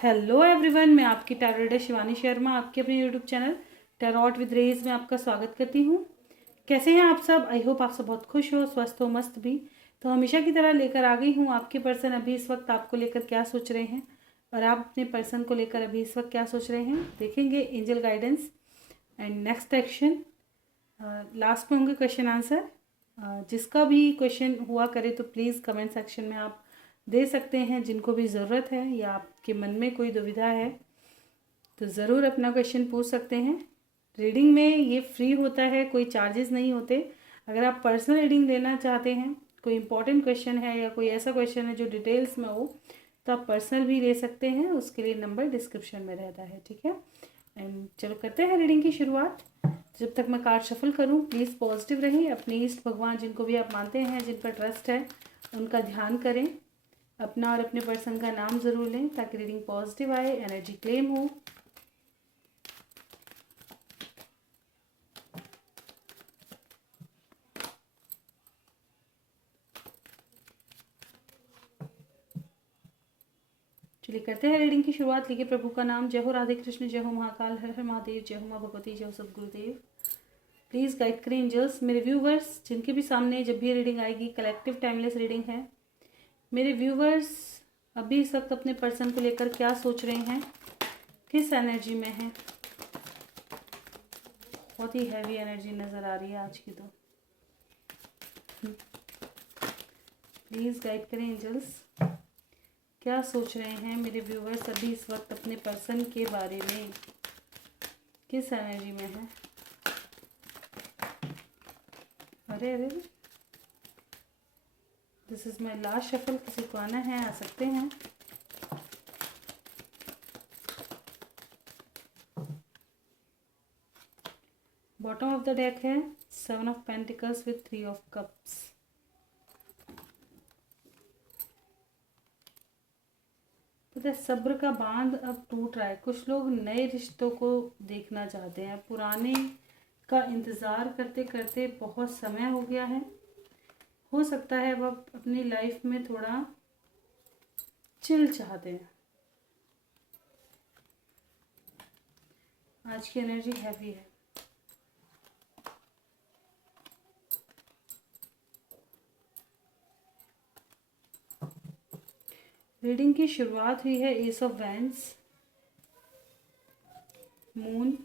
Hello everyone, मैं आपकी tarot reader Shivani Sharma आपके अपने यूट्यूब चैनल टैरोट विद रेज में आपका स्वागत करती हूँ। कैसे हैं आप सब? आई होप आप सब बहुत खुश हो, स्वस्थ हो, मस्त भी। तो हमेशा की तरह लेकर आ गई हूँ आपके पर्सन अभी इस वक्त आपको लेकर क्या सोच रहे हैं और आप अपने पर्सन को लेकर अभी इस वक्त क्या सोच रहे हैं। देखेंगे angel guidance and next action. Last में होंगे क्वेश्चन आंसर। जिसका भी क्वेश्चन हुआ करे तो प्लीज़ कमेंट सेक्शन में आप दे सकते हैं। जिनको भी ज़रूरत है या आपके मन में कोई दुविधा है तो ज़रूर अपना क्वेश्चन पूछ सकते हैं। रीडिंग में ये फ्री होता है, कोई चार्जेस नहीं होते। अगर आप पर्सनल रीडिंग लेना चाहते हैं, कोई इंपॉर्टेंट क्वेश्चन है या कोई ऐसा क्वेश्चन है जो डिटेल्स में हो, तो आप पर्सनल भी ले सकते हैं। उसके लिए नंबर डिस्क्रिप्शन में रहता है, ठीक है। एंड चलो करते हैं रीडिंग की शुरुआत। जब तक मैं कार्ड शफल करूं प्लीज़ पॉजिटिव रहें। अपने इष्ट भगवान जिनको भी आप मानते हैं, जिन पर ट्रस्ट है, उनका ध्यान करें। अपना और अपने पर्सन का नाम ज़रूर लें ताकि रीडिंग पॉजिटिव आए, एनर्जी क्लेम हो। चलिए करते हैं रीडिंग की शुरुआत। लिखिए प्रभु का नाम। जय हो राधे कृष्ण, जय हो महाकाल, हर हर महादेव, जय हो माँ भगवती, जय हो सदगुरुदेव। प्लीज़ गाइड करें एंजल्स। मेरे व्यूवर्स जिनके भी सामने जब भी रीडिंग आएगी, कलेक्टिव टाइमलेस रीडिंग है। मेरे व्यूवर्स अभी इस वक्त अपने पर्सन को लेकर क्या सोच रहे हैं, किस एनर्जी में है। बहुत ही हैवी एनर्जी नज़र आ रही है आज की। तो प्लीज़ गाइड करें एंजल्स, क्या सोच रहे हैं मेरे व्यूवर्स अभी इस वक्त अपने पर्सन के बारे में, किस एनर्जी में है। अरे अरे, this is my last shuffle. किसी को आना है आ सकते हैं। बॉटम ऑफ द डेक है 7 of pentacles with 3 of cups. पता है, सब्र का बांध अब टूट रहा है। कुछ लोग नए रिश्तों को देखना चाहते हैं। पुराने का इंतज़ार करते करते बहुत समय हो गया है। हो सकता है अब आप अपनी लाइफ में थोड़ा चिल चाहते हैं। आज की एनर्जी हैवी है। रीडिंग की शुरुआत हुई है S of wands, moon,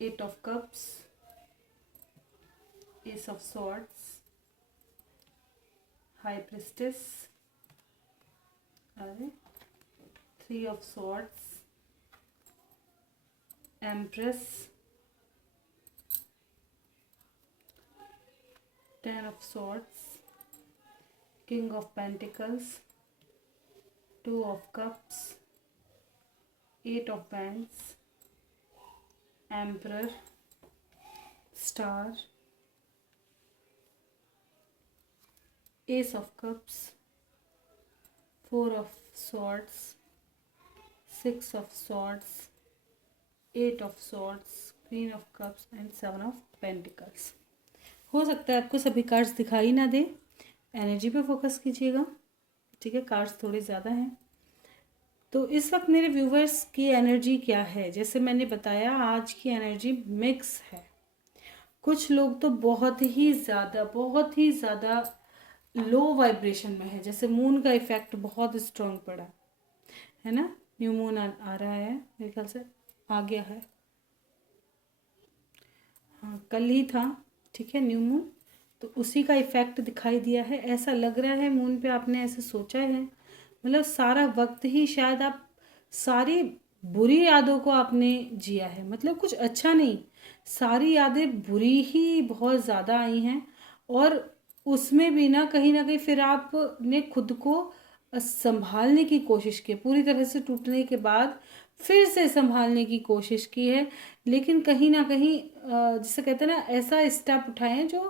8 of cups, S of swords, high priestess, 3 of swords, empress, 10 of swords, king of pentacles, 2 of cups, 8 of wands, emperor, star, S of cups, 4 of swords, 6 of swords, 8 of swords, queen of cups and 7 of pentacles. हो सकता है आपको सभी cards दिखाई ना दे, energy पे focus कीजिएगा, ठीक है। कार्ड्स थोड़े ज़्यादा हैं। तो इस वक्त मेरे व्यूवर्स की एनर्जी क्या है, जैसे मैंने बताया आज की एनर्जी मिक्स है। कुछ लोग तो बहुत ही ज़्यादा लो वाइब्रेशन में है, जैसे मून का इफेक्ट बहुत स्ट्रॉन्ग पड़ा है ना। न्यू मून आ रहा है, मेरे ख्याल से आ गया है, हाँ कल ही था, ठीक है न्यू मून। तो उसी का इफेक्ट दिखाई दिया है। ऐसा लग रहा है मून पे आपने ऐसे सोचा है, मतलब सारा वक्त ही शायद आप सारी बुरी यादों को आपने जिया है। मतलब कुछ अच्छा नहीं, सारी यादें बुरी ही बहुत ज़्यादा आई हैं। और उसमें भी ना कहीं फिर आपने खुद को संभालने की कोशिश की, पूरी तरह से टूटने के बाद फिर से संभालने की कोशिश की है। लेकिन कहीं ना कहीं जिसे कहते हैं ना, ऐसा स्टेप उठाए हैं जो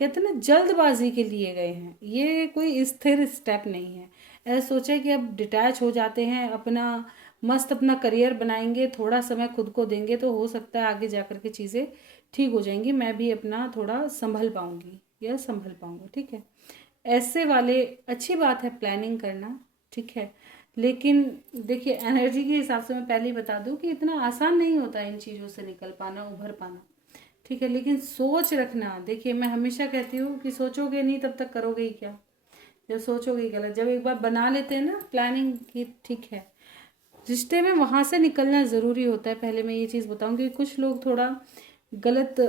कहते हैं ना जल्दबाजी के लिए गए हैं। ये कोई स्थिर स्टेप नहीं है। ऐसा सोचा कि अब डिटैच हो जाते हैं, अपना मस्त अपना करियर बनाएंगे, थोड़ा समय खुद को देंगे तो हो सकता है आगे जाकर के चीज़ें ठीक हो जाएंगी, मैं भी अपना थोड़ा संभल पाऊंगी या संभल पाऊंगा, ठीक है। ऐसे वाले अच्छी बात है प्लानिंग करना, ठीक है। लेकिन देखिए एनर्जी के हिसाब से मैं पहले ही बता दूं कि इतना आसान नहीं होता इन चीज़ों से निकल पाना, उभर पाना। ठीक है, लेकिन सोच रखना, देखिए मैं हमेशा कहती हूँ कि सोचोगे नहीं तब तक करोगे ही क्या। जब सोचोगे ही गलत, जब एक बार बना लेते हैं ना प्लानिंग की, ठीक है, रिश्ते में वहां से निकलना ज़रूरी होता है। पहले मैं ये चीज़ बताऊंगी, कुछ लोग थोड़ा गलत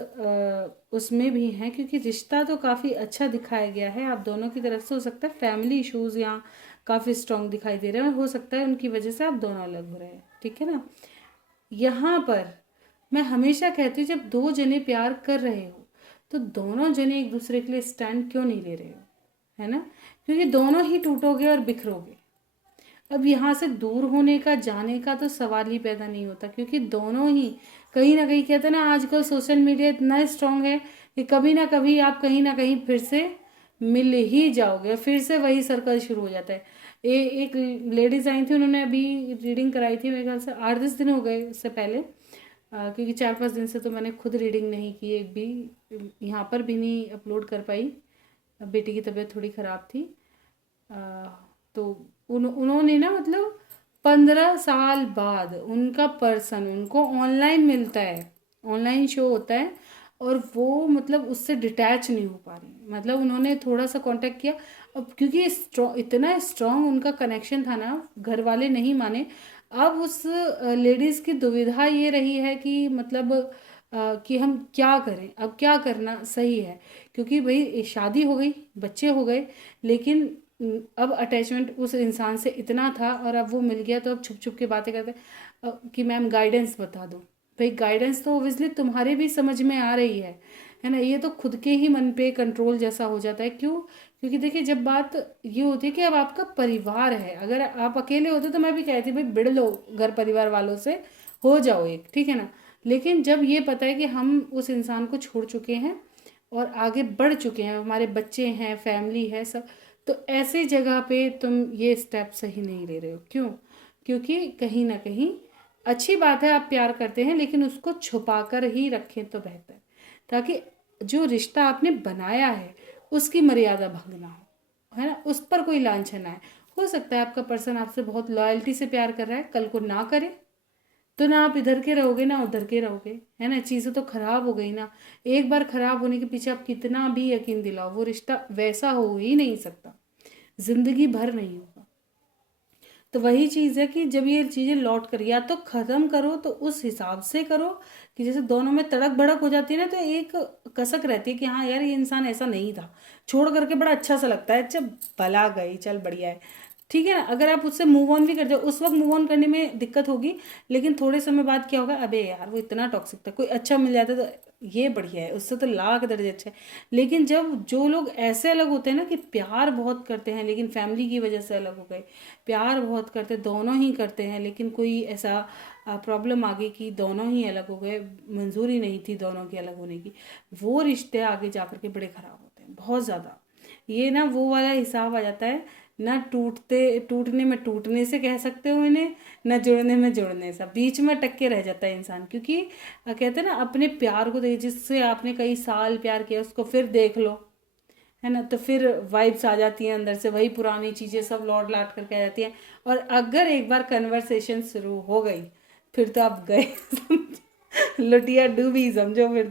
उसमें भी हैं, क्योंकि रिश्ता तो काफ़ी अच्छा दिखाया गया है आप दोनों की तरफ से। हो सकता है फैमिली इश्यूज यहाँ काफ़ी स्ट्रांग दिखाई दे रहे हैं, और हो सकता है उनकी वजह से आप दोनों अलग हो रहे हैं, ठीक है ना। यहाँ पर मैं हमेशा कहती हूँ, जब दो जने प्यार कर रहे हो तो दोनों जने एक दूसरे के लिए स्टैंड क्यों नहीं ले रहे हो, है ना। क्योंकि दोनों ही टूटोगे और बिखरोगे। अब यहाँ से दूर होने का, जाने का तो सवाल ही पैदा नहीं होता, क्योंकि दोनों ही कहीं ना कहीं, कहते हैं ना आजकल सोशल मीडिया इतना स्ट्रांग है कि कभी ना कभी आप कहीं ना कहीं फिर से मिल ही जाओगे, फिर से वही सर्कल शुरू हो जाता है। एक लेडीज आई थी, उन्होंने अभी रीडिंग कराई थी, मेरे ख्याल से 8-10 दिन हो गए उससे पहले, क्योंकि 4-5 दिन से तो मैंने खुद रीडिंग नहीं की, एक भी यहाँ पर भी नहीं अपलोड कर पाई। बेटी की तबीयत थोड़ी ख़राब थी। तो उन्होंने ना, मतलब 15 साल बाद उनका पर्सन उनको ऑनलाइन मिलता है, ऑनलाइन शो होता है, और वो मतलब उससे डिटैच नहीं हो पा रही। मतलब उन्होंने थोड़ा सा कांटेक्ट किया, अब क्योंकि इतना स्ट्रांग उनका कनेक्शन था ना, घर वाले नहीं माने। अब उस लेडीज़ की दुविधा ये रही है कि मतलब कि हम क्या करें, अब क्या करना सही है। क्योंकि भाई शादी हो गई, बच्चे हो गए, लेकिन अब अटैचमेंट उस इंसान से इतना था, और अब वो मिल गया तो अब छुप छुप के बातें करते कि मैम गाइडेंस बता दो। भाई गाइडेंस तो ओबियसली तुम्हारे भी समझ में आ रही है ना। ये तो खुद के ही मन पे कंट्रोल जैसा हो जाता है। क्यों? क्योंकि देखिए जब बात ये होती है कि अब आपका परिवार है, अगर आप अकेले होते तो मैं भी कहती भाई बिड़ लो घर परिवार वालों से, हो जाओ एक, ठीक है ना। लेकिन जब ये पता है कि हम उस इंसान को छोड़ चुके हैं और आगे बढ़ चुके हैं, हमारे बच्चे हैं, फैमिली है, सब, तो ऐसी जगह पे तुम ये स्टेप सही नहीं ले रहे हो। क्यों? क्योंकि कहीं ना कहीं अच्छी बात है आप प्यार करते हैं, लेकिन उसको छुपा कर ही रखें तो बेहतर, ताकि जो रिश्ता आपने बनाया है उसकी मर्यादा भंग ना हो, है ना, उस पर कोई लांछन आए। हो सकता है आपका पर्सन आपसे बहुत लॉयल्टी से प्यार कर रहा है, कल को ना करे तो ना आप इधर के रहोगे ना उधर के रहोगे, है ना। चीज़ें तो खराब हो गई ना। एक बार खराब होने के पीछे आप कितना भी यकीन दिलाओ, वो रिश्ता वैसा हो ही नहीं सकता, जिंदगी भर नहीं होगा। तो वही चीज़ है कि जब ये चीज़ें लौट कर, या तो ख़त्म करो तो उस हिसाब से करो कि जैसे दोनों में तड़क भड़क हो जाती है ना, तो एक कसक रहती है कि हाँ यार ये इंसान ऐसा नहीं था, छोड़ करके बड़ा अच्छा सा लगता है, अच्छा भला गई, चल बढ़िया है, ठीक है ना। अगर आप उससे मूव ऑन भी कर जाओ, उस वक्त मूव ऑन करने में दिक्कत होगी, लेकिन थोड़े समय बाद क्या होगा, अबे यार वो इतना टॉक्सिक था, कोई अच्छा मिल जाता तो ये बढ़िया है, उससे तो लाख दर्जे अच्छा है। लेकिन जब जो लोग ऐसे अलग होते हैं ना, कि प्यार बहुत करते हैं लेकिन फैमिली की वजह से अलग हो गए, प्यार बहुत करते, दोनों ही करते हैं, लेकिन कोई ऐसा प्रॉब्लम आ गई कि दोनों ही अलग हो गए, मंजूरी नहीं थी दोनों की अलग होने की, वो रिश्ते आगे जा कर के बड़े ख़राब होते हैं बहुत ज़्यादा। ये ना वो वाला हिसाब आ जाता है ना, टूटने में टूटने से कह सकते हो इन्हें, ना जुड़ने में जुड़ने से, बीच में अटक के रह जाता है इंसान। क्योंकि कहते हैं ना, अपने प्यार को देख, जिससे आपने कई साल प्यार किया उसको फिर देख लो, है ना, तो फिर वाइब्स आ जाती हैं अंदर से, वही पुरानी चीज़ें सब लौट लाट करके आ जाती हैं। और अगर एक बार कन्वर्सेशन शुरू हो गई फिर तो आप गए लुटिया डूबी समझो फिर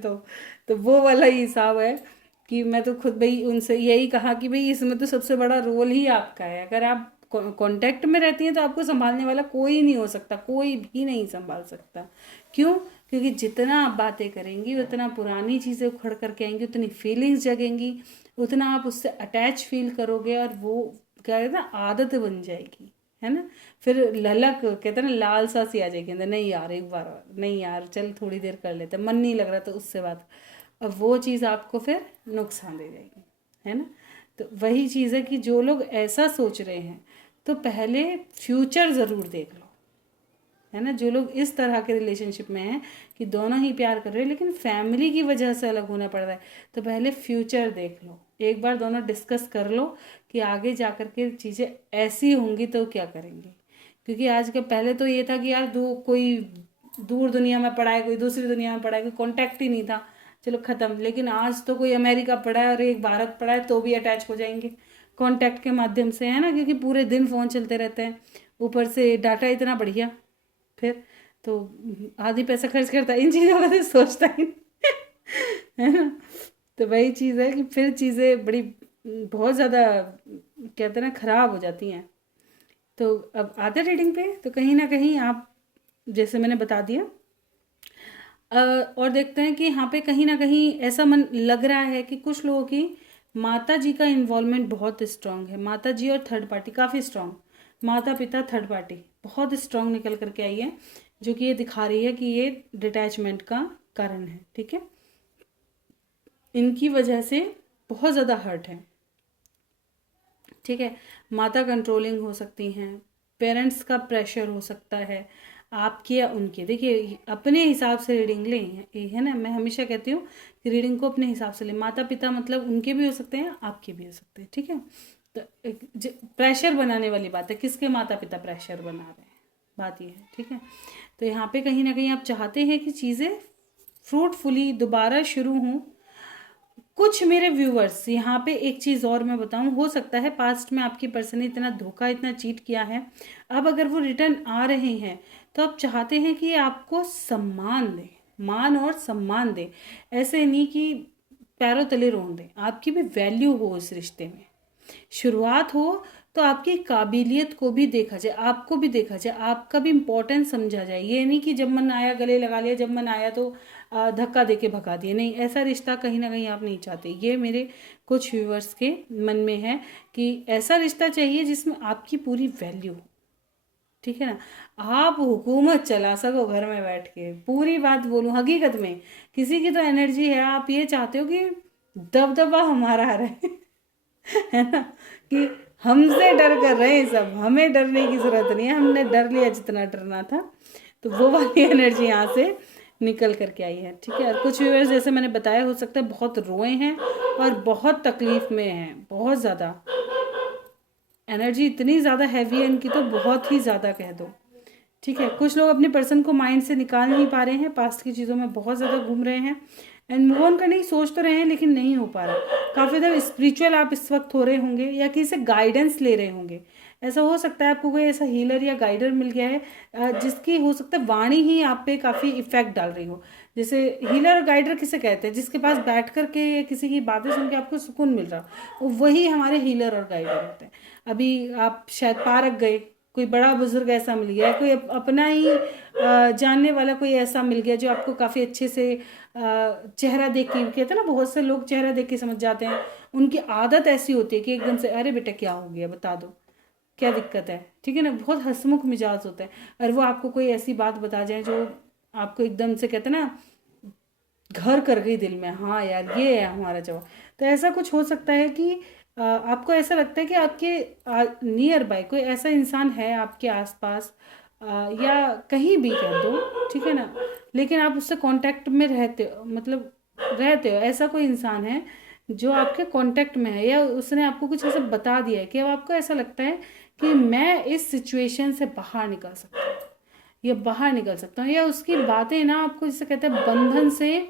तो वो वाला ही हिसाब है। कि मैं तो खुद भाई उनसे यही कहा कि भाई इसमें तो सबसे बड़ा रोल ही आपका है। अगर आप कांटेक्ट में रहती हैं तो आपको संभालने वाला कोई नहीं हो सकता, कोई भी नहीं संभाल सकता। क्यों? क्योंकि जितना आप बातें करेंगी उतना पुरानी चीज़ें उखड़ करके आएंगी, उतनी फीलिंग्स जगेंगी, उतना आप उससे अटैच फील करोगे, और वो क्या कहते हैं ना, आदत बन जाएगी, है ना। फिर ललक, कहते हैं ना, लालसा सी आ जाएगी अंदर, नहीं यार एक बार और, नहीं यार चल थोड़ी देर कर लेते, मन नहीं लग रहा तो उससे बात। अब वो चीज़ आपको फिर नुकसान दे जाएगी, है ना। तो वही चीज़ है कि जो लोग ऐसा सोच रहे हैं तो पहले फ्यूचर ज़रूर देख लो, है ना। जो लोग इस तरह के रिलेशनशिप में हैं कि दोनों ही प्यार कर रहे हैं लेकिन फैमिली की वजह से अलग होना पड़ रहा है, तो पहले फ्यूचर देख लो, एक बार दोनों डिस्कस कर लो कि आगे जा कर के चीज़ें ऐसी होंगी तो क्या करेंगे। क्योंकि आज के, पहले तो ये था कि यार कोई दूर दुनिया में पड़ा है, कोई दूसरी दुनिया में पड़ा है, कोई कॉन्टैक्ट ही नहीं था, चलो ख़त्म। लेकिन आज तो कोई अमेरिका पड़ा है और एक भारत पड़ा है तो भी अटैच हो जाएंगे, कांटेक्ट के माध्यम से, है ना, क्योंकि पूरे दिन फ़ोन चलते रहते हैं, ऊपर से डाटा इतना बढ़िया, फिर तो आधी पैसा खर्च करता है इन चीज़ों का, तो सोचता ही है ना। तो वही चीज़ है कि फिर चीज़ें बड़ी बहुत ज़्यादा कहते हैं ना ख़राब हो जाती हैं। तो अब आते रीडिंग पे, तो कहीं ना कहीं आप, जैसे मैंने बता दिया, और देखते हैं कि यहाँ पे कहीं ना कहीं ऐसा मन लग रहा है कि कुछ लोगों की माता जी का इन्वॉल्वमेंट बहुत स्ट्रांग है। माता जी और थर्ड पार्टी काफ़ी स्ट्रांग, माता पिता थर्ड पार्टी बहुत स्ट्रांग निकल करके आई है, जो कि ये दिखा रही है कि ये डिटैचमेंट का कारण है। ठीक है, इनकी वजह से बहुत ज़्यादा हर्ट है। ठीक है, माता कंट्रोलिंग हो सकती हैं, पेरेंट्स का प्रेशर हो सकता है आपके या उनके। देखिए, अपने हिसाब से रीडिंग लें, है ना, मैं हमेशा कहती हूँ कि रीडिंग को अपने हिसाब से लें। माता पिता मतलब उनके भी हो सकते हैं, आपके भी हो सकते हैं। ठीक है, तो प्रेशर बनाने वाली बात है, किसके माता पिता प्रेशर बना रहे हैं, बात ये है। ठीक है, तो यहाँ पे कहीं ना कहीं आप चाहते हैं कि चीज़ें फ्रूटफुली दोबारा शुरू हों। कुछ मेरे व्यूअर्स, यहाँ पे एक चीज़ और मैं बताऊँ, हो सकता है पास्ट में आपकी पर्सन ने इतना धोखा, इतना चीट किया है, अब अगर वो रिटर्न आ रहे हैं तो आप चाहते हैं कि आपको सम्मान दे, मान और सम्मान दे, ऐसे नहीं कि पैरों तले रोन दे, आपकी भी वैल्यू हो उस रिश्ते में। शुरुआत हो तो आपकी काबिलियत को भी देखा जाए, आपको भी देखा जाए, आपका भी इम्पोर्टेंस समझा जाए। ये नहीं कि जब मन आया गले लगा लिया, जब मन आया तो धक्का दे के भगा दिए, नहीं, ऐसा रिश्ता कहीं ना कहीं आप नहीं चाहते। ये मेरे कुछ व्यूअर्स के मन में है कि ऐसा रिश्ता चाहिए जिसमें आपकी पूरी वैल्यू हो। ठीक है ना, आप हुकूमत चला सको घर में बैठ के, पूरी बात बोलूं, हकीकत में किसी की तो एनर्जी है, आप ये चाहते हो कि दबदबा हमारा रहे है ना, कि हमसे डर कर रहे हैं सब, हमें डरने की जरूरत नहीं है, हमने डर लिया जितना डरना था। तो वो वाली एनर्जी यहाँ से निकल करके आई है। ठीक है, और कुछ व्यूअर्स जैसे मैंने बताया, हो सकता है बहुत रोए हैं और बहुत तकलीफ में हैं, बहुत ज़्यादा एनर्जी इतनी ज़्यादा हैवी है इनकी, तो बहुत ही ज़्यादा कह दो। ठीक है, कुछ लोग अपने पर्सन को माइंड से निकाल नहीं पा रहे हैं, पास्ट की चीज़ों में बहुत ज़्यादा घूम रहे हैं, एंड मूव ऑन करने की सोच तो रहे हैं लेकिन नहीं हो पा रहा। काफ़ी ज़्यादा स्पिरिचुअल आप इस वक्त हो रहे होंगे या किसी से गाइडेंस ले रहे होंगे। ऐसा हो सकता है आपको कोई ऐसा हीलर या गाइडर मिल गया है जिसकी हो सकता है वाणी ही आप पे काफ़ी इफेक्ट डाल रही हो। जैसे हीलर और गाइडर किसे कहते हैं, जिसके पास बैठ करके या किसी की बातें सुन के आपको सुकून मिल रहा हो, वही हमारे हीलर और गाइडर होते हैं। अभी आप शायद पार्क गए, कोई बड़ा बुजुर्ग ऐसा मिल गया, कोई अपना ही जानने वाला कोई ऐसा मिल गया जो आपको काफ़ी अच्छे से चेहरा देख के, कहते हैं ना बहुत से लोग चेहरा देख के समझ जाते हैं, उनकी आदत ऐसी होती है कि एकदम से अरे बेटा क्या हो गया बता दो, क्या दिक्कत है। ठीक है ना, बहुत हंसमुख मिजाज होता है, और वो आपको कोई ऐसी बात बता जाए जो आपको एकदम से कहते हैं ना घर कर गई दिल में, हाँ यार ये है हमारा जवाब। तो ऐसा कुछ हो सकता है कि आपको ऐसा लगता है कि आपके नियर बाय कोई ऐसा इंसान है आपके आसपास, या कहीं भी कह दो, ठीक है ना, लेकिन आप उससे कांटेक्ट में रहते हो, मतलब रहते हो, ऐसा कोई इंसान है जो आपके कांटेक्ट में है, या उसने आपको कुछ ऐसा बता दिया है कि अब आपको ऐसा लगता है कि मैं इस सिचुएशन से बाहर निकल सकता हूँ, या बाहर निकल सकता हूँ, या उसकी बातें ना आपको जैसे कहते हैं बंधन से,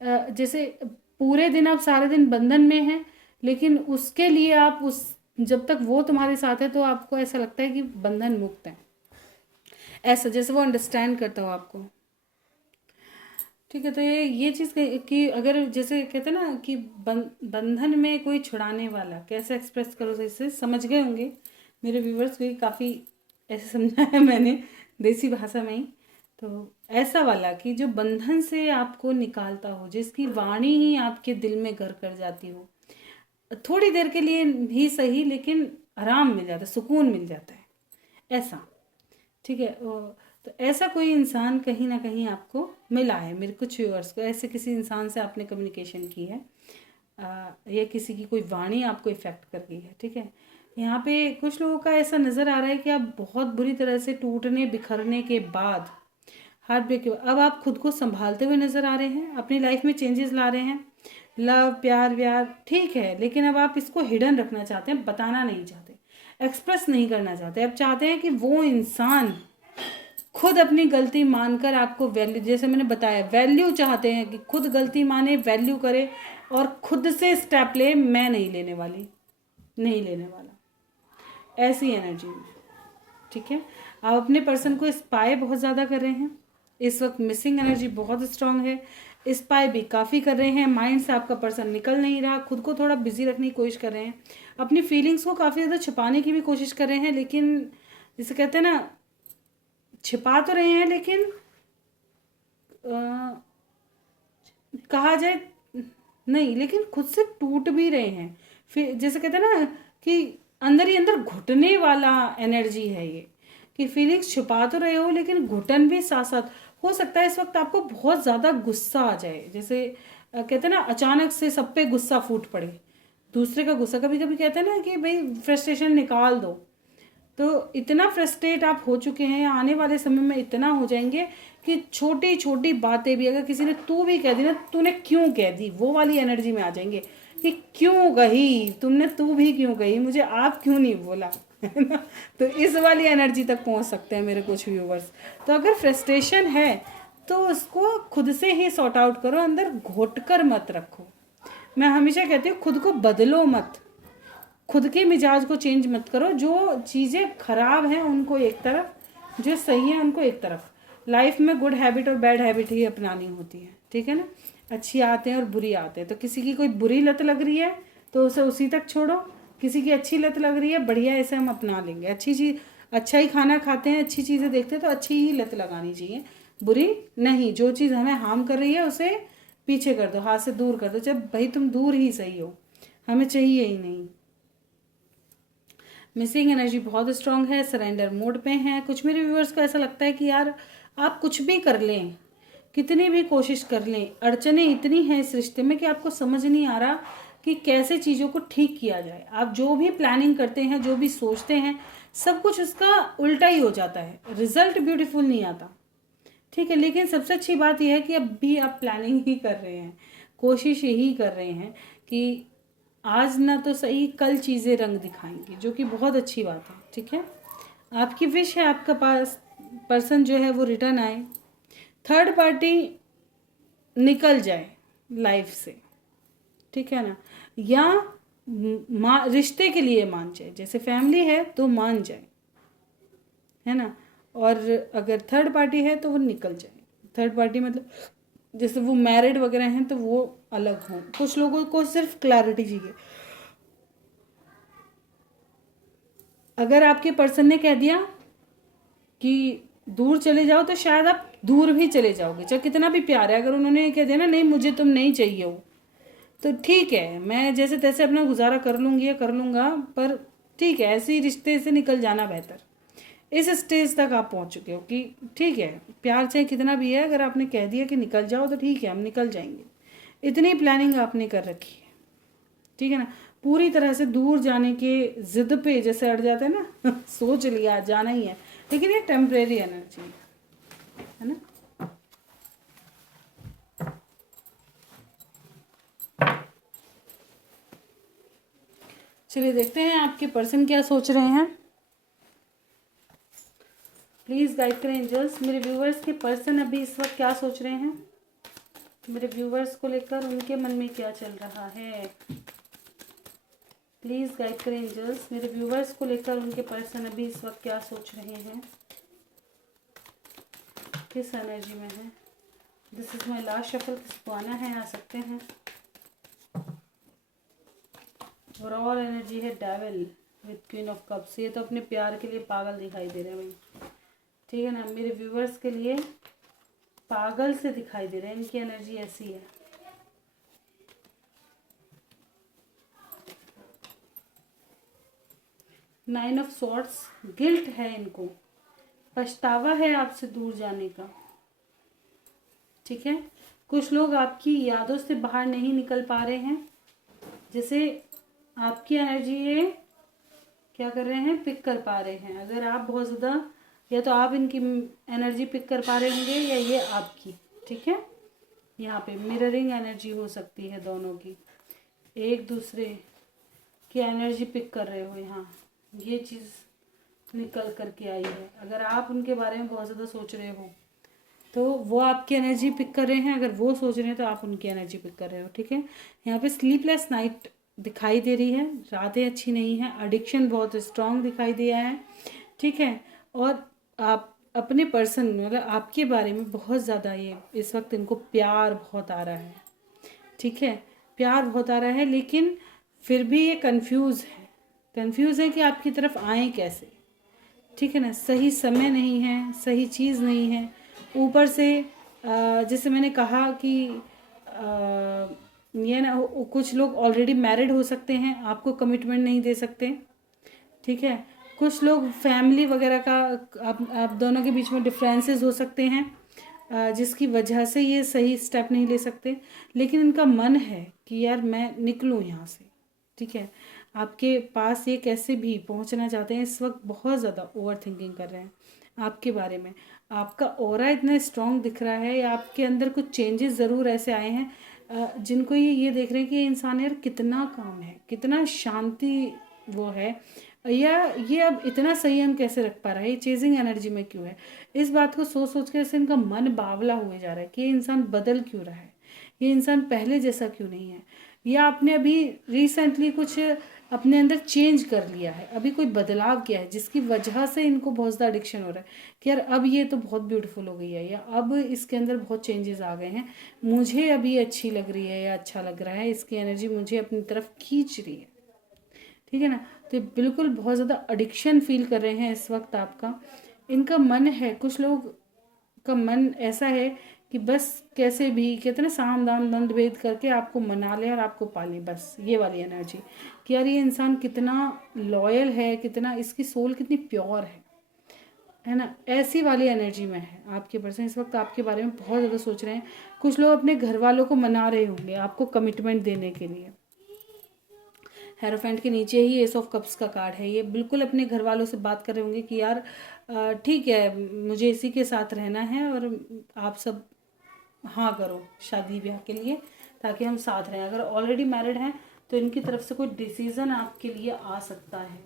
जैसे पूरे दिन आप सारे दिन बंधन में हैं, लेकिन उसके लिए आप उस, जब तक वो तुम्हारे साथ है तो आपको ऐसा लगता है कि बंधन मुक्त है, ऐसा जैसे वो अंडरस्टैंड करता हो आपको। ठीक है, तो ये चीज़ कि अगर जैसे कहते हैं ना कि बंधन में कोई छुड़ाने वाला, कैसे एक्सप्रेस करो, जैसे समझ गए होंगे मेरे व्यूवर्स को, काफ़ी ऐसे समझा है मैंने देसी भाषा में ही। तो ऐसा वाला कि जो बंधन से आपको निकालता हो, जिसकी वाणी ही आपके दिल में घर कर जाती हो, थोड़ी देर के लिए ही सही लेकिन आराम मिल जाता है, सुकून मिल जाता है, ऐसा। ठीक है, तो ऐसा कोई इंसान कहीं ना कहीं आपको मिला है, मेरे कुछ व्यूअर्स को ऐसे किसी इंसान से आपने कम्युनिकेशन की है, या किसी की कोई वाणी आपको इफ़ेक्ट कर गई है। ठीक है, यहाँ पे कुछ लोगों का ऐसा नज़र आ रहा है कि आप बहुत बुरी तरह से टूटने बिखरने के बाद, हार्ट ब्रेक के बाद, अब आप खुद को संभालते हुए नज़र आ रहे हैं, अपनी लाइफ में चेंजेस ला रहे हैं, लव प्यार व्यार ठीक है, लेकिन अब आप इसको हिडन रखना चाहते हैं, बताना नहीं चाहते, एक्सप्रेस नहीं करना चाहते। अब चाहते हैं कि वो इंसान खुद अपनी गलती मानकर आपको वैल्यू, जैसे मैंने बताया, वैल्यू चाहते हैं कि खुद गलती माने, वैल्यू करे और खुद से स्टेप ले, मैं नहीं लेने वाली, नहीं लेने वाला, ऐसी एनर्जी में। ठीक है, आप अपने पर्सन को स्पाई बहुत ज़्यादा कर रहे हैं इस वक्त, मिसिंग एनर्जी बहुत स्ट्रांग है, स्पाई भी काफ़ी कर रहे हैं, माइंड से आपका पर्सन निकल नहीं रहा, खुद को थोड़ा बिजी रखने की कोशिश कर रहे हैं, अपनी फीलिंग्स को काफ़ी ज़्यादा छुपाने की भी कोशिश कर रहे हैं, लेकिन जिसे कहते हैं ना, छिपा तो रहे हैं लेकिन कहा जाए नहीं, लेकिन खुद से टूट भी रहे हैं। फिर जैसे कहते हैं ना कि अंदर ही अंदर घुटने वाला एनर्जी है ये, कि फीलिंग्स छुपा तो रहे हो लेकिन घुटन भी साथ साथ। हो सकता है इस वक्त आपको बहुत ज़्यादा गुस्सा आ जाए, जैसे कहते हैं ना अचानक से सब पे गुस्सा फूट पड़े, दूसरे का गुस्सा। कभी कभी कहते हैं ना कि भाई फ्रस्ट्रेशन निकाल दो, तो इतना फ्रस्ट्रेट आप हो चुके हैं या आने वाले समय में इतना हो जाएंगे कि छोटी छोटी बातें भी अगर किसी ने तू भी कह दी ना, तूने क्यों कह दी, वो वाली एनर्जी में आ जाएंगे कि क्यों कही तुमने, तू भी क्यों कही, मुझे आप क्यों नहीं बोला, है ना। तो इस वाली एनर्जी तक पहुंच सकते हैं मेरे कुछ व्यूवर्स। तो अगर फ्रस्ट्रेशन है तो उसको खुद से ही सॉर्ट आउट करो, अंदर घोट कर मत रखो। मैं हमेशा कहती हूँ खुद को बदलो मत, खुद के मिजाज को चेंज मत करो, जो चीज़ें खराब हैं उनको एक तरफ, जो सही है उनको एक तरफ। लाइफ में गुड हैबिट और बैड हैबिट ही अपनानी होती है, ठीक है ना। अच्छी आते हैं और बुरी आते हैं, तो किसी की कोई बुरी लत लग रही है तो उसे उसी तक छोड़ो, किसी की अच्छी लत लग रही है बढ़िया, ऐसे हम अपना लेंगे। अच्छी चीज़, अच्छा ही खाना खाते हैं, अच्छी चीज़ें देखते हैं तो अच्छी ही लत लगानी चाहिए, बुरी नहीं। जो चीज़ हमें हार्म कर रही है उसे पीछे कर दो, हाथ से दूर कर दो, जब भाई तुम दूर ही सही हो, हमें चाहिए ही नहीं। मिसिंग एनर्जी बहुत स्ट्रांग है, सरेंडर मोड पे हैं। कुछ मेरे व्यूअर्स को ऐसा लगता है कि यार आप कुछ भी कर लें, कितनी भी कोशिश कर लें, अड़चनें इतनी हैं इस रिश्ते में कि आपको समझ नहीं आ रहा कि कैसे चीज़ों को ठीक किया जाए। आप जो भी प्लानिंग करते हैं, जो भी सोचते हैं, सब कुछ उसका उल्टा ही हो जाता है, रिजल्ट ब्यूटीफुल नहीं आता। ठीक है, लेकिन सबसे अच्छी बात यह है कि अब भी आप प्लानिंग ही कर रहे हैं, कोशिश यही कर रहे हैं कि आज ना तो सही कल चीज़ें रंग दिखाएंगी, जो कि बहुत अच्छी बात है। ठीक है, आपकी विश है आपका पास पर्सन जो है वो रिटर्न आए, थर्ड पार्टी निकल जाए लाइफ से, ठीक है ना, या रिश्ते के लिए मान जाए, जैसे फैमिली है तो मान जाए, है ना। और अगर थर्ड पार्टी है तो वो निकल जाए। थर्ड पार्टी मतलब जैसे वो मैरिड वगैरह हैं तो वो अलग हों। कुछ लोगों को सिर्फ क्लैरिटी चाहिए। अगर आपके पर्सन ने कह दिया कि दूर चले जाओ तो शायद आप दूर भी चले जाओगे, चाहे कितना भी प्यार है। अगर उन्होंने कह दिया ना नहीं मुझे तुम नहीं चाहिए हो, तो ठीक है, मैं जैसे तैसे अपना गुजारा कर लूँगी या कर लूँगा, पर ठीक है, ऐसे ही रिश्ते से निकल जाना बेहतर। इस स्टेज तक आप पहुँच चुके हो कि ठीक है, प्यार चाहे कितना भी है, अगर आपने कह दिया कि निकल जाओ तो ठीक है, हम निकल जाएंगे। इतनी प्लानिंग आपने कर रखी है, ठीक है ना। पूरी तरह से दूर जाने के जिद पे जैसे अड़ जाते हैं ना सोच लिया जाना ही है, लेकिन ये टेम्परेरी एनर्जी है ना। चलिए देखते हैं आपके पर्सन क्या सोच रहे हैं। प्लीज़ गाइड करें एंजल्स, मेरे व्यूवर्स के पर्सन अभी इस वक्त क्या सोच रहे हैं, मेरे व्यूवर्स को लेकर उनके मन में क्या चल रहा है। प्लीज़ गाइड करें एंजल्स, मेरे व्यूवर्स को लेकर उनके पर्सन अभी इस वक्त क्या सोच रहे हैं, किस एनर्जी में है। This is my last shuffle, किसको आना है आ सकते हैं। ओवरऑल एनर्जी है devil with queen of cups. ये तो अपने प्यार के लिए पागल दिखाई दे रहे हैं भाई, ठीक है ना। मेरे व्यूवर्स के लिए पागल से दिखाई दे रहे हैं, इनकी एनर्जी ऐसी है। नाइन ऑफ सॉर्ड्स, गिल्ट है इनको, पछतावा है आपसे दूर जाने का, ठीक है। कुछ लोग आपकी यादों से बाहर नहीं निकल पा रहे हैं, जैसे आपकी एनर्जी ये क्या कर रहे हैं, पिक कर पा रहे हैं। अगर आप बहुत ज़्यादा, या तो आप इनकी एनर्जी पिक कर पा रहे होंगे या ये आपकी, ठीक है। यहाँ पे मिररिंग एनर्जी हो सकती है दोनों की, एक दूसरे की एनर्जी पिक कर रहे हो। यहाँ ये चीज़ निकल करके आई है। अगर आप उनके बारे में बहुत ज़्यादा सोच रहे हो तो वो आपकी एनर्जी पिक कर रहे हैं, अगर वो सोच रहे हैं तो आप उनकी एनर्जी पिक कर रहे हो, ठीक है। यहाँ पे स्लीपलेस नाइट दिखाई दे रही है, रातें अच्छी नहीं हैं, एडिक्शन बहुत स्ट्रांग दिखाई दिया है, ठीक है। और आप अपने पर्सन मतलब आपके बारे में बहुत ज़्यादा ये इस वक्त इनको प्यार बहुत आ रहा है, ठीक है, प्यार बहुत आ रहा है, लेकिन फिर भी ये कंफ्यूज है कि आपकी तरफ आए कैसे, ठीक है ना। सही समय नहीं है, सही चीज़ नहीं है, ऊपर से जैसे मैंने कहा कि ये ना कुछ लोग ऑलरेडी मैरिड हो सकते हैं, आपको कमिटमेंट नहीं दे सकते, ठीक है। कुछ लोग फैमिली वगैरह का आप दोनों के बीच में डिफरेंसेस हो सकते हैं, जिसकी वजह से ये सही स्टेप नहीं ले सकते, लेकिन इनका मन है कि यार मैं निकलूँ यहाँ से, ठीक है। आपके पास ये कैसे भी पहुँचना चाहते हैं, इस वक्त बहुत ज़्यादा ओवर थिंकिंग कर रहे हैं आपके बारे में। आपका ऑरा इतना स्ट्रांग दिख रहा है, या आपके अंदर कुछ चेंजेस ज़रूर ऐसे आए हैं जिनको ये देख रहे हैं कि ये इंसान यार कितना काम है, कितना शांति वो है, या ये अब इतना संयम कैसे रख पा रहा है, ये चेजिंग एनर्जी में क्यों है। इस बात को सोच सोच के ऐसे इनका मन बावला हुए जा रहा है कि ये इंसान बदल क्यों रहा है, ये इंसान पहले जैसा क्यों नहीं है, या आपने अभी रिसेंटली कुछ अपने अंदर चेंज कर लिया है, अभी कोई बदलाव किया है जिसकी वजह से इनको बहुत ज़्यादा एडिक्शन हो रहा है कि यार अब ये तो बहुत ब्यूटीफुल हो गई है, या अब इसके अंदर बहुत चेंजेस आ गए हैं, मुझे अभी अच्छी लग रही है या अच्छा लग रहा है, इसकी एनर्जी मुझे अपनी तरफ खींच रही है, ठीक है ना। तो बिल्कुल बहुत ज़्यादा एडिक्शन फील कर रहे हैं इस वक्त आपका। इनका मन है, कुछ लोग का मन ऐसा है कि बस कैसे भी कहते हैं ना साम दाम दंड भेद करके आपको मना ले और आपको पाले, बस ये वाली एनर्जी कि यार ये इंसान कितना लॉयल है, कितना इसकी सोल कितनी प्योर है ना, ऐसी वाली एनर्जी में है आपके पर्सन। इस वक्त आपके बारे में बहुत ज़्यादा सोच रहे हैं। कुछ लोग अपने घर वालों को मना रहे होंगे आपको कमिटमेंट देने के लिए। हेरोफेंट के नीचे ही एस ऑफ कप्स का कार्ड है, ये बिल्कुल अपने घर वालों से बात कर रहे होंगे कि यार ठीक है मुझे इसी के साथ रहना है और आप सब हाँ करो शादी ब्याह के लिए ताकि हम साथ रहें। अगर ऑलरेडी मैरिड हैं तो इनकी तरफ से कोई डिसीजन आपके लिए आ सकता है।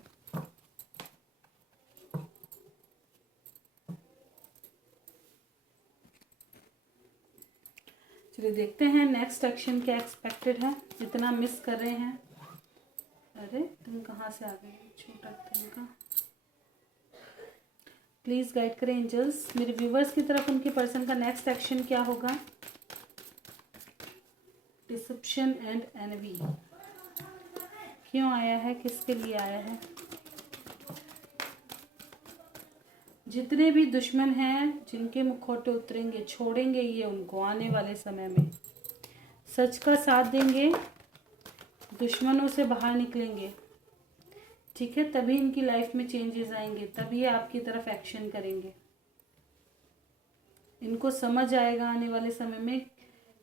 चलिए देखते हैं नेक्स्ट एक्शन क्या एक्सपेक्टेड है, इतना मिस कर रहे हैं। अरे तुम कहाँ से आ गए छोटा तिनका। प्लीज़ गाइड करें एंजल्स मेरे व्यूवर्स की तरफ, उनके पर्सन का नेक्स्ट एक्शन क्या होगा। डिसेप्शन एंड एनवी क्यों आया है, किसके लिए आया है। जितने भी दुश्मन हैं जिनके मुखौटे उतरेंगे, छोड़ेंगे ये उनको आने वाले समय में, सच का साथ देंगे, दुश्मनों से बाहर निकलेंगे, ठीक है, तभी इनकी लाइफ में चेंजेस आएंगे, तभी ये आपकी तरफ एक्शन करेंगे। इनको समझ आएगा आने वाले समय में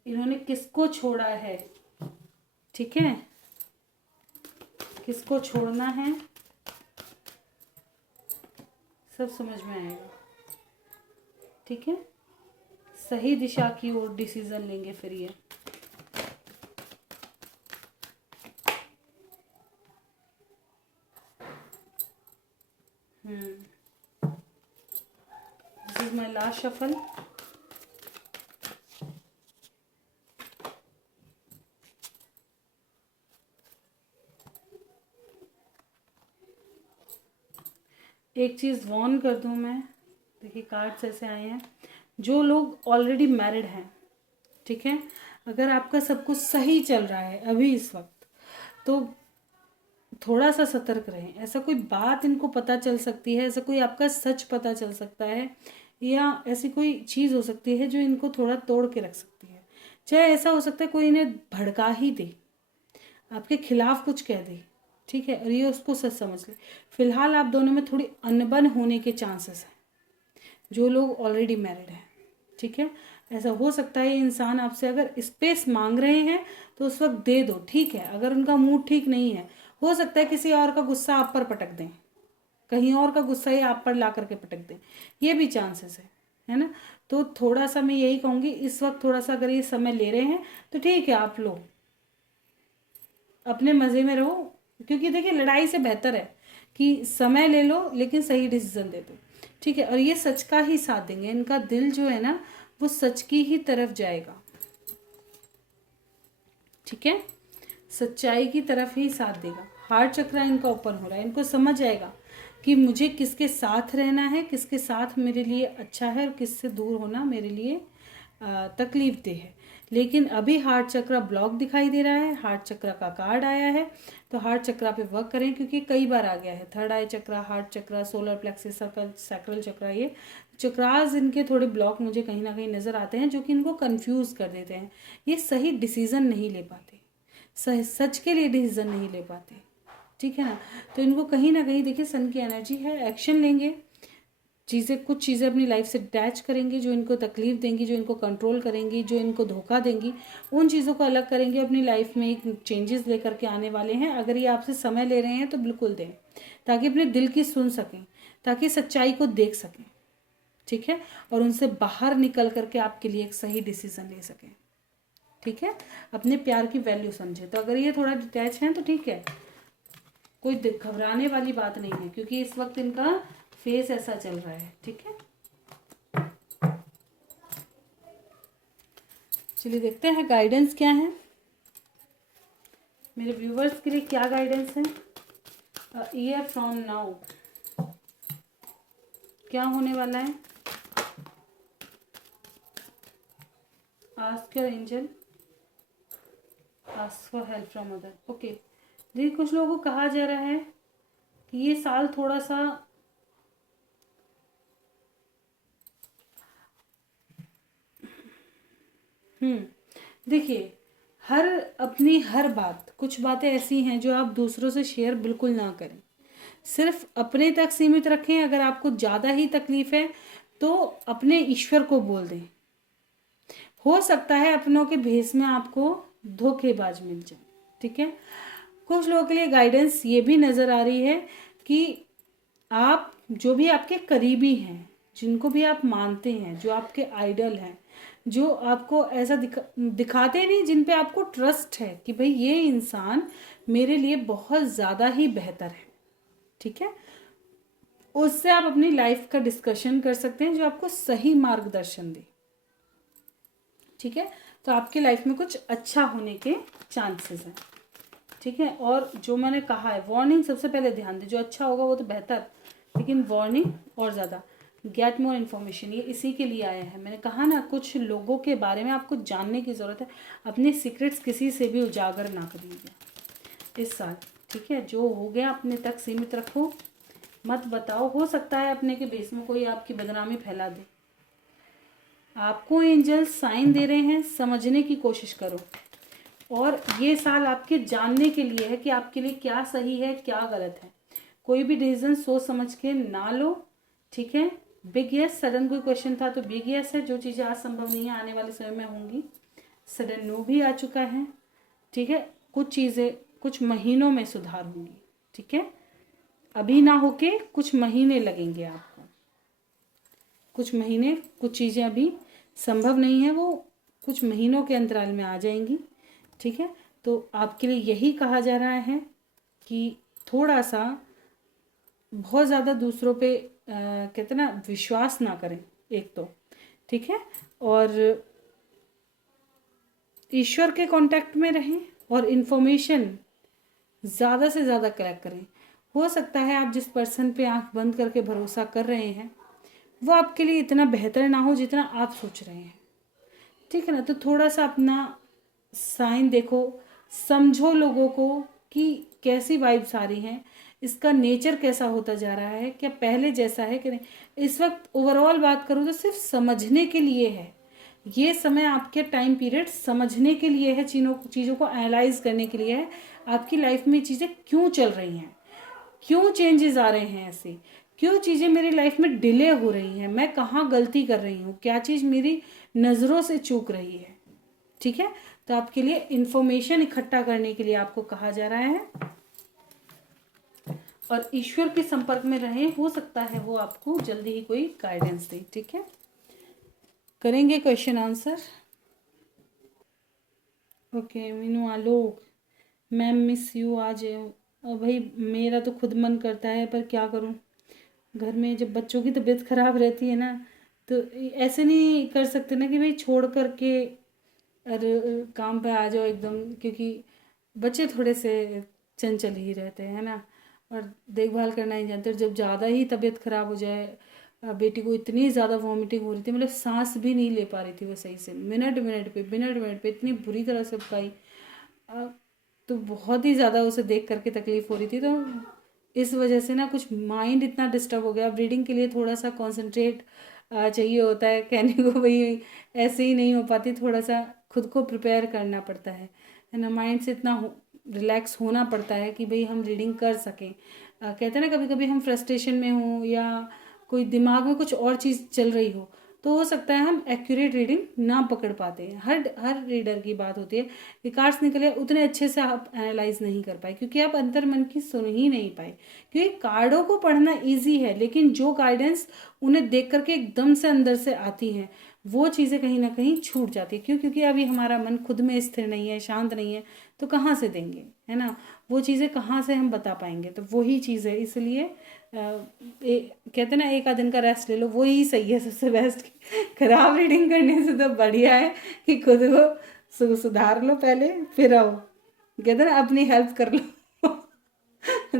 इन्होंने किसको छोड़ा है, ठीक है, किसको छोड़ना है सब समझ में आएगा, ठीक है। सही दिशा की ओर डिसीजन लेंगे फिर ये। This is my last shuffle. एक चीज़ वॉर्न कर दूं मैं, देखिए कार्ड्स ऐसे आए हैं, जो लोग ऑलरेडी मैरिड हैं, ठीक है, अगर आपका सब कुछ सही चल रहा है अभी इस वक्त तो थोड़ा सा सतर्क रहें। ऐसा कोई बात इनको पता चल सकती है, ऐसा कोई आपका सच पता चल सकता है, या ऐसी कोई चीज़ हो सकती है जो इनको थोड़ा तोड़ के रख सकती है। चाहे ऐसा हो सकता है कोई इन्हें भड़का ही दे, आपके खिलाफ कुछ कह दे, ठीक है, और ये उसको सच समझ ले। फिलहाल आप दोनों में थोड़ी अनबन होने के चांसेस हैं, जो लोग ऑलरेडी मैरिड हैं, ठीक है। ऐसा हो सकता है इंसान आपसे अगर स्पेस मांग रहे हैं तो उस वक्त दे दो, ठीक है। अगर उनका मूड ठीक नहीं है, हो सकता है किसी और का गुस्सा आप पर पटक दें, कहीं और का गुस्सा ही आप पर ला करके पटक दें, ये भी चांसेस है ना। तो थोड़ा सा मैं यही कहूँगी इस वक्त थोड़ा सा अगर ये समय ले रहे हैं तो ठीक है, आप लो अपने मज़े में रहो, क्योंकि देखिए लड़ाई से बेहतर है कि समय ले लो लेकिन सही डिसीजन दे दो, ठीक है। और ये सच का ही साथ देंगे, इनका दिल जो है ना वो सच की ही तरफ जाएगा, ठीक है। सच्चाई की तरफ ही साथ देगा। हार्ट चक्रा इनका ओपन हो रहा है, इनको समझ आएगा कि मुझे किसके साथ रहना है, किसके साथ मेरे लिए अच्छा है और किससे दूर होना मेरे लिए तकलीफ दे है। लेकिन अभी हार्ट चक्रा ब्लॉक दिखाई दे रहा है, हार्ट चक्रा का कार्ड आया है, तो हार्ट चक्रा पे वर्क करें क्योंकि कई बार आ गया है। थर्ड आई चक्रा, हार्ट चक्रा, सोलर प्लेक्सिस सर्कल, सैक्रल चक्रा, ये चक्रास इनके थोड़े ब्लॉक मुझे कहीं ना कहीं नज़र आते हैं जो कि इनको कंफ्यूज कर देते हैं। ये सही डिसीज़न नहीं ले पाते, सच के लिए डिसीज़न नहीं ले पाते, ठीक है ना। तो इनको कहीं ना कहीं देखिए सन की एनर्जी है, एक्शन लेंगे, कुछ चीज़ें अपनी लाइफ से अटैच करेंगे जो इनको तकलीफ देंगी, जो इनको कंट्रोल करेंगी, जो इनको धोखा देंगी, उन चीज़ों को अलग करेंगे। अपनी लाइफ में एक चेंजेस लेकर के आने वाले हैं। अगर ये आपसे समय ले रहे हैं तो बिल्कुल दें, ताकि अपने दिल की सुन सकें, ताकि सच्चाई को देख सकें, ठीक है, और उनसे बाहर निकल करके आपके लिए एक सही डिसीजन ले सकें, ठीक है। अपने प्यार की वैल्यू समझें। तो अगर ये थोड़ा डिटैच हैं तो ठीक है, कोई घबराने वाली बात नहीं है, क्योंकि इस वक्त इनका फेस ऐसा चल रहा है, ठीक है। चलिए देखते हैं गाइडेंस क्या है मेरे व्यूवर्स के लिए, क्या गाइडेंस है। ईयर फ्रॉम नाउ क्या होने वाला है। Ask your angel, ask for help from other. Okay, देखिए कुछ लोगों को कहा जा रहा है कि ये साल थोड़ा सा देखिए हर बात, कुछ बातें ऐसी हैं जो आप दूसरों से शेयर बिल्कुल ना करें, सिर्फ अपने तक सीमित रखें। अगर आपको ज़्यादा ही तकलीफ है तो अपने ईश्वर को बोल दें। हो सकता है अपनों के भेष में आपको धोखेबाज मिल जाए, ठीक है। कुछ लोगों के लिए गाइडेंस ये भी नज़र आ रही है कि आप जो भी आपके करीबी हैं, जिनको भी आप मानते हैं, जो आपके आइडल हैं, जो आपको ऐसा दिखाते नहीं, जिन पे आपको ट्रस्ट है कि भाई ये इंसान मेरे लिए बहुत ज़्यादा ही बेहतर है, ठीक है, उससे आप अपनी लाइफ का डिस्कशन कर सकते हैं जो आपको सही मार्गदर्शन दे, ठीक है। तो आपकी लाइफ में कुछ अच्छा होने के चांसेस हैं, ठीक है। और जो मैंने कहा है, वार्निंग सबसे पहले ध्यान दें, जो अच्छा होगा वो तो बेहतर, लेकिन वार्निंग और ज़्यादा, गेट मोर इन्फॉर्मेशन, ये इसी के लिए आया है। मैंने कहा ना, कुछ लोगों के बारे में आपको जानने की ज़रूरत है। अपने सीक्रेट्स किसी से भी उजागर ना करिएगा इस साल, ठीक है। जो हो गया अपने तक सीमित रखो, मत बताओ। हो सकता है अपने के बेस में कोई आपकी बदनामी फैला दे। आपको एंजल साइन दे रहे हैं, समझने की कोशिश करो। और ये साल आपके जानने के लिए है कि आपके लिए क्या सही है, क्या गलत है। कोई भी डिसीजन सोच समझ के ना लो, ठीक है। बिग यस, सडन कोई क्वेश्चन था तो बिग यस है। जो चीज़ें आज संभव नहीं है आने वाले समय में होंगी। सडन नो भी आ चुका है, ठीक है। कुछ चीज़ें कुछ महीनों में सुधार होंगी, ठीक है। अभी ना होके कुछ महीने लगेंगे आपको, कुछ महीने, कुछ चीज़ें अभी संभव नहीं है, वो कुछ महीनों के अंतराल में आ जाएंगी, ठीक है। तो आपके लिए यही कहा जा रहा है कि थोड़ा सा बहुत ज़्यादा दूसरों पे कहते ना विश्वास ना करें, एक तो, ठीक है। और ईश्वर के कांटेक्ट में रहें और इन्फॉर्मेशन ज़्यादा से ज़्यादा कलेक्ट करें। हो सकता है आप जिस पर्सन पे आंख बंद करके भरोसा कर रहे हैं वो आपके लिए इतना बेहतर ना हो जितना आप सोच रहे हैं, ठीक है ना। तो थोड़ा सा अपना साइन देखो, समझो लोगों को कि कैसी वाइब्स आ रही हैं, इसका नेचर कैसा होता जा रहा है, क्या पहले जैसा है कि नहीं। इस वक्त ओवरऑल बात करूँ तो सिर्फ समझने के लिए है ये समय, आपके टाइम पीरियड समझने के लिए है, चीज़ों को एनालाइज करने के लिए है। आपकी लाइफ में चीज़ें क्यों चल रही हैं, क्यों चेंजेस आ रहे हैं ऐसे, क्यों चीज़ें मेरी लाइफ में डिले हो रही हैं, मैं कहाँ गलती कर रही हूँ, क्या चीज़ मेरी नज़रों से चूक रही है, ठीक है। तो आपके लिए इंफॉर्मेशन इकट्ठा करने के लिए आपको कहा जा रहा है और ईश्वर के संपर्क में रहें। हो सकता है वो आपको जल्दी ही कोई गाइडेंस दे, ठीक है। करेंगे question answer. Okay Meenu Alok, ma'am miss you आज। भाई मेरा तो खुद मन करता है पर क्या करूं, घर में जब बच्चों की तबीयत खराब रहती है ना, तो ऐसे नहीं कर सकते ना कि भाई छोड़ करके अरे काम पे आ जाओ एकदम, क्योंकि बच्चे थोड़े से चंचल ही रहते हैं, है ना, और देखभाल करना ही जानते हैं। जब ज़्यादा ही तबीयत खराब हो जाए, बेटी को इतनी ज़्यादा वॉमिटिंग हो रही थी, मतलब सांस भी नहीं ले पा रही थी वो सही से, मिनट मिनट पे इतनी बुरी तरह से पकाई। तो बहुत ही ज़्यादा उसे देख करके तकलीफ़ हो रही थी। तो इस वजह से ना कुछ माइंड इतना डिस्टर्ब हो गया। अब रीडिंग के लिए थोड़ा सा कंसंट्रेट चाहिए होता है, कहने को भाई ऐसे ही नहीं हो पाती, थोड़ा सा खुद को प्रिपेयर करना पड़ता है ना, माइंड से इतना रिलैक्स होना पड़ता है कि भाई हम रीडिंग कर सकें। कहते हैं ना, कभी कभी हम फ्रस्ट्रेशन में हों या कोई दिमाग में कुछ और चीज़ चल रही हो, तो हो सकता है हम एक्यूरेट रीडिंग ना पकड़ पाते हैं। हर हर रीडर की बात होती है कि कार्ड्स निकले उतने अच्छे से आप एनालाइज नहीं कर पाए, क्योंकि आप अंतर मन की सुन ही नहीं पाए। क्योंकि कार्डों को पढ़ना इजी है, लेकिन जो गाइडेंस उन्हें देख करके एकदम से अंदर से आती हैं, वो चीज़ें कहीं ना कहीं छूट जाती है। क्यों? क्योंकि अभी हमारा मन खुद में स्थिर नहीं है, शांत नहीं है, तो कहाँ से देंगे, है ना, वो चीज़ें कहाँ से हम बता पाएंगे। तो वही चीज़ है, इसलिए कहते हैं ना, एक आध दिन का रेस्ट ले लो, वो ही सही है सबसे बेस्ट। खराब रीडिंग करने से तो बढ़िया है कि खुद को सुधार लो पहले, फिर आओ, कहते हैं ना, अपनी हेल्प कर लो।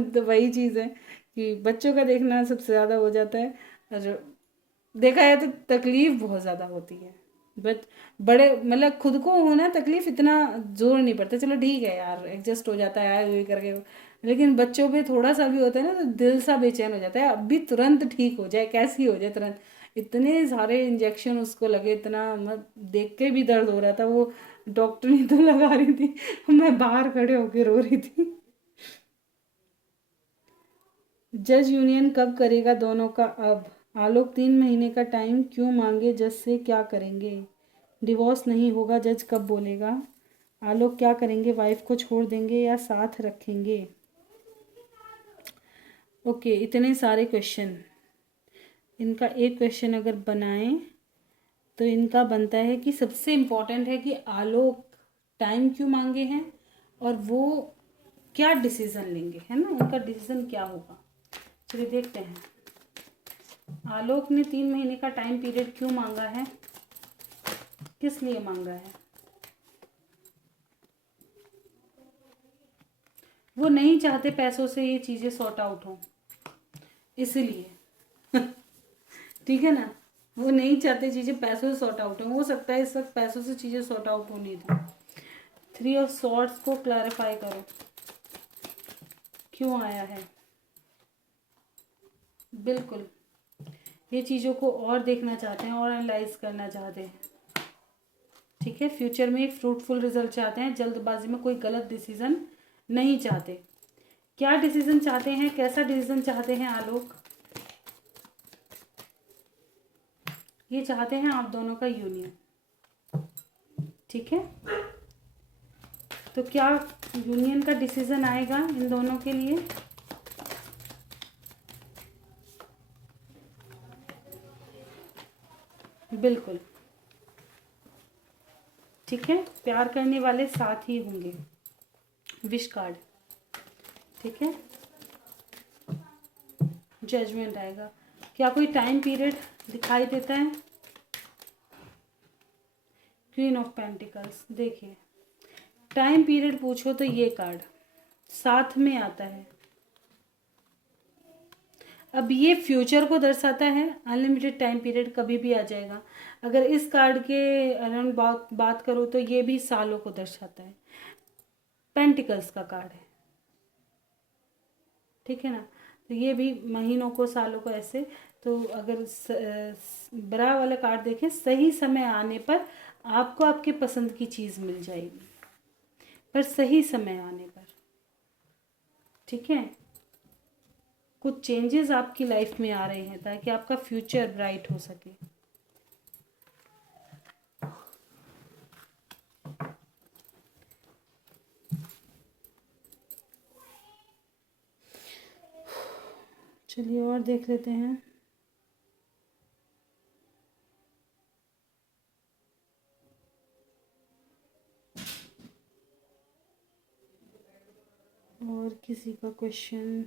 तो वही चीज़ है कि बच्चों का देखना सबसे ज़्यादा हो जाता है, और देखा है तो तकलीफ बहुत ज़्यादा होती है। बट बड़े मतलब खुद को होना तकलीफ इतना जोर नहीं पड़ता, चलो ठीक है यार, एडजस्ट हो जाता है वही करके। लेकिन बच्चों पे थोड़ा सा भी होता है ना, तो दिल सा बेचैन हो जाता है, अभी तुरंत ठीक हो जाए, कैसी हो जाए तुरंत। इतने सारे इंजेक्शन उसको लगे, इतना मत देख के भी दर्द हो रहा था। वो डॉक्टर ने तो लगा रही थी, मैं बाहर खड़े होके रो रही थी। जज यूनियन कब करेगा दोनों का अब? आलोक 3 महीने का टाइम क्यों मांगे जज से, क्या करेंगे? डिवोर्स नहीं होगा, जज कब बोलेगा? आलोक क्या करेंगे, वाइफ को छोड़ देंगे या साथ रखेंगे? ओके, इतने सारे क्वेश्चन, इनका एक क्वेश्चन अगर बनाएं तो इनका बनता है कि सबसे इम्पोर्टेंट है कि आलोक टाइम क्यों मांगे हैं, और वो क्या डिसीजन लेंगे, है ना, उनका डिसीजन क्या होगा। चलिए देखते हैं, आलोक ने 3 महीने का टाइम पीरियड क्यों मांगा है, किस लिए मांगा है? वो नहीं चाहते पैसों से ये चीज़ें सॉर्ट आउट हो, इसलिए। ठीक है ना, वो नहीं चाहते चीज़ें पैसों से सॉर्ट आउट हो सकता है इस वक्त पैसों से चीज़ें सॉर्ट आउट होनी थी। 3 ऑफ सॉर्ड्स को क्लैरिफाई करो, क्यों आया है? बिल्कुल, ये चीज़ों को और देखना चाहते हैं और एनालाइज करना चाहते हैं। ठीक है, फ्यूचर में फ्रूटफुल रिजल्ट चाहते हैं, जल्दबाजी में कोई गलत डिसीजन नहीं चाहते। क्या डिसीजन चाहते हैं, कैसा डिसीजन चाहते हैं आलोक? ये चाहते हैं आप दोनों का यूनियन। ठीक है, तो क्या यूनियन का डिसीजन आएगा इन दोनों के लिए? बिल्कुल, ठीक है, प्यार करने वाले साथ ही होंगे, विश कार्ड। ठीक है, जजमेंट आएगा। क्या कोई टाइम पीरियड दिखाई देता है? क्वीन ऑफ पेंटिकल्स, देखिए टाइम पीरियड पूछो तो ये कार्ड साथ में आता है। अब ये फ्यूचर को दर्शाता है, अनलिमिटेड टाइम पीरियड कभी भी आ जाएगा। अगर इस कार्ड के अराउंड बात करो तो ये भी सालों को दर्शाता है, पेंटिकल्स का कार्ड है। ठीक है ना, तो ये भी महीनों को, सालों को, ऐसे। तो अगर बड़ा वाला कार्ड देखें, सही समय आने पर आपको आपके पसंद की चीज़ मिल जाएगी, पर सही समय आने पर। ठीक है, कुछ चेंजेस आपकी लाइफ में आ रहे हैं ताकि आपका फ्यूचर ब्राइट हो सके। चलिए और देख लेते हैं। और किसी का क्वेश्चन?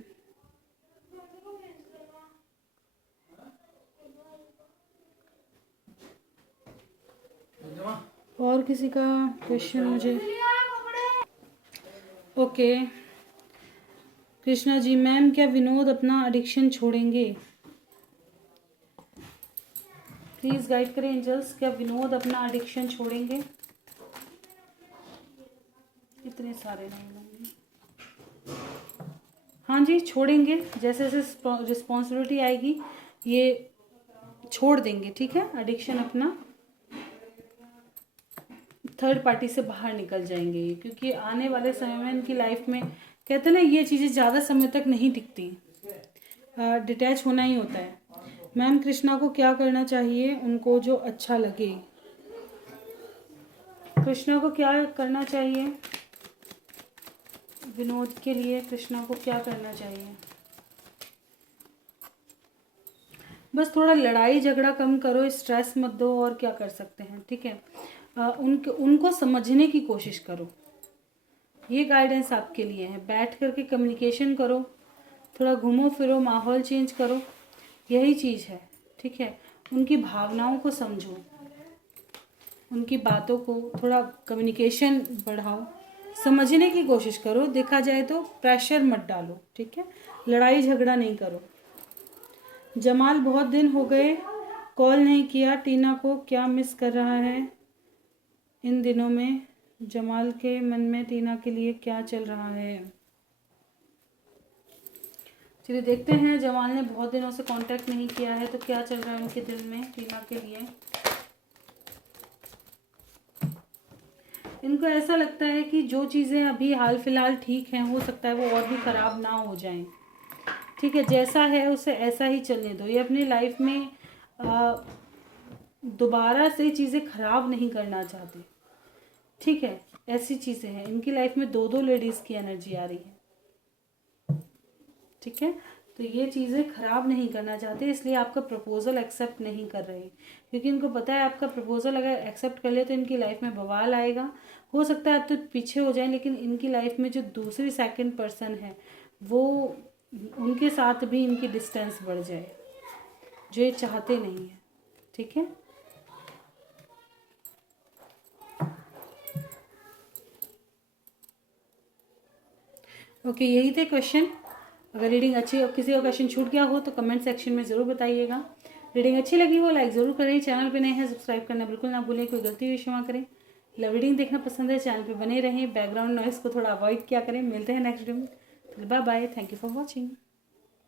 और किसी का क्वेश्चन मुझे ओके कृष्णा जी, मैम क्या विनोद अपना एडिक्शन छोड़ेंगे? प्लीज गाइड करें एंजल्स, क्या विनोद अपना एडिक्शन छोड़ेंगे? इतने सारे नहीं होंगे। हाँ जी, छोड़ेंगे। जैसे जैसे रिस्पॉन्सिबिलिटी आएगी ये छोड़ देंगे, ठीक है। एडिक्शन अपना थर्ड पार्टी से बाहर निकल जाएंगे ये, क्योंकि आने वाले समय में इनकी लाइफ में कहते हैं ना, ये चीज़ें ज़्यादा समय तक नहीं टिकती, डिटैच होना ही होता है। मैम कृष्णा को क्या करना चाहिए, उनको जो अच्छा लगे? कृष्णा को क्या करना चाहिए? विनोद के लिए कृष्णा को क्या करना चाहिए? बस थोड़ा लड़ाई झगड़ा कम करो, स्ट्रेस मत दो, और क्या कर सकते हैं, ठीक है। उनको समझने की कोशिश करो, ये गाइडेंस आपके लिए है। बैठ करके कम्युनिकेशन करो, थोड़ा घूमो फिरो, माहौल चेंज करो, यही चीज़ है, ठीक है। उनकी भावनाओं को समझो, उनकी बातों को थोड़ा कम्युनिकेशन बढ़ाओ, समझने की कोशिश करो। देखा जाए तो प्रेशर मत डालो, ठीक है। लड़ाई झगड़ा नहीं करो। जमाल बहुत दिन हो गए कॉल नहीं किया, टीना को क्या मिस कर रहा है इन दिनों में? जमाल के मन में टीना के लिए क्या चल रहा है? चलिए देखते हैं, जमाल ने बहुत दिनों से कांटेक्ट नहीं किया है तो क्या चल रहा है उनके दिल में टीना के लिए। इनको ऐसा लगता है कि जो चीज़ें अभी हाल फिलहाल ठीक हैं, हो सकता है वो और भी ख़राब ना हो जाएं, ठीक है। जैसा है उसे ऐसा ही चलने दो। ये अपनी लाइफ में दोबारा से चीज़ें ख़राब नहीं करना चाहते, ठीक है। ऐसी चीज़ें हैं इनकी लाइफ में, दो दो लेडीज़ की एनर्जी आ रही है, ठीक है। तो ये चीज़ें ख़राब नहीं करना चाहते, इसलिए आपका प्रपोज़ल एक्सेप्ट नहीं कर रहे, क्योंकि इनको पता है आपका प्रपोज़ल अगर एक्सेप्ट कर ले तो इनकी लाइफ में बवाल आएगा। हो सकता है आप तो पीछे हो जाएं, लेकिन इनकी लाइफ में जो दूसरी सेकंड पर्सन है वो, उनके साथ भी इनकी डिस्टेंस बढ़ जाए, जो ये चाहते नहीं है, ठीक है। ओके यही थे क्वेश्चन। अगर रीडिंग अच्छी, किसी का क्वेश्चन छूट गया हो तो कमेंट सेक्शन में ज़रूर बताइएगा। रीडिंग अच्छी लगी हो लाइक ज़रूर करें, चैनल पे नए हैं सब्सक्राइब करना बिल्कुल ना भूलें, कोई गलती हुई क्षमा करें। लव रीडिंग देखना पसंद है चैनल पे बने रहें, बैकग्राउंड नॉइस को थोड़ा अवॉइड किया करें। मिलते हैं नेक्स्ट वीडियो में, bye bye, thank you for watching.